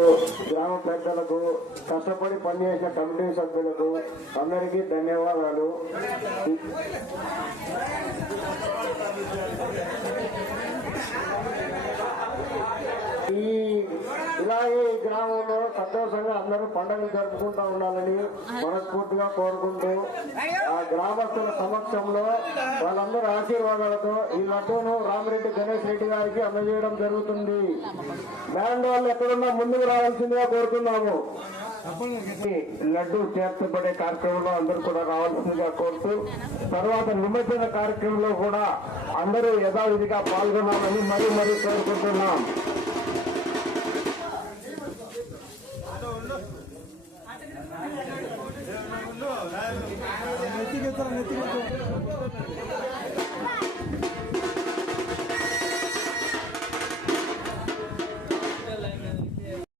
గ్రామ పెద్దలకు, కష్టపడి పనిచేసిన కమిటీ సభ్యులకు అందరికీ ధన్యవాదాలు. ఇలాగే ఈ గ్రామంలో సంతోషంగా అందరూ పండుగలు జరుపుకుంటూ ఉండాలని మనస్ఫూర్తిగా కోరుకుంటూ ఆ గ్రామస్తుల సమక్షంలో వాళ్ళందరూ ఆశీర్వాదాలతో ఈ లడ్డూను రామిరెడ్డి గణేష్ రెడ్డి గారికి అందజేయడం జరుగుతుంది. బ్యాండ్ వాళ్ళు ఎక్కడున్నా ముందుకు రావాల్సిందిగా కోరుతున్నాము. లడ్డూ చేర్చబడే కార్యక్రమంలో అందరూ కూడా రావాల్సిందిగా కోరుతూ తర్వాత నిమజ్జన కార్యక్రమంలో కూడా అందరూ యథావిధిగా పాల్గొనాలని మరీ కోరుకుంటున్నాం. నెత్తి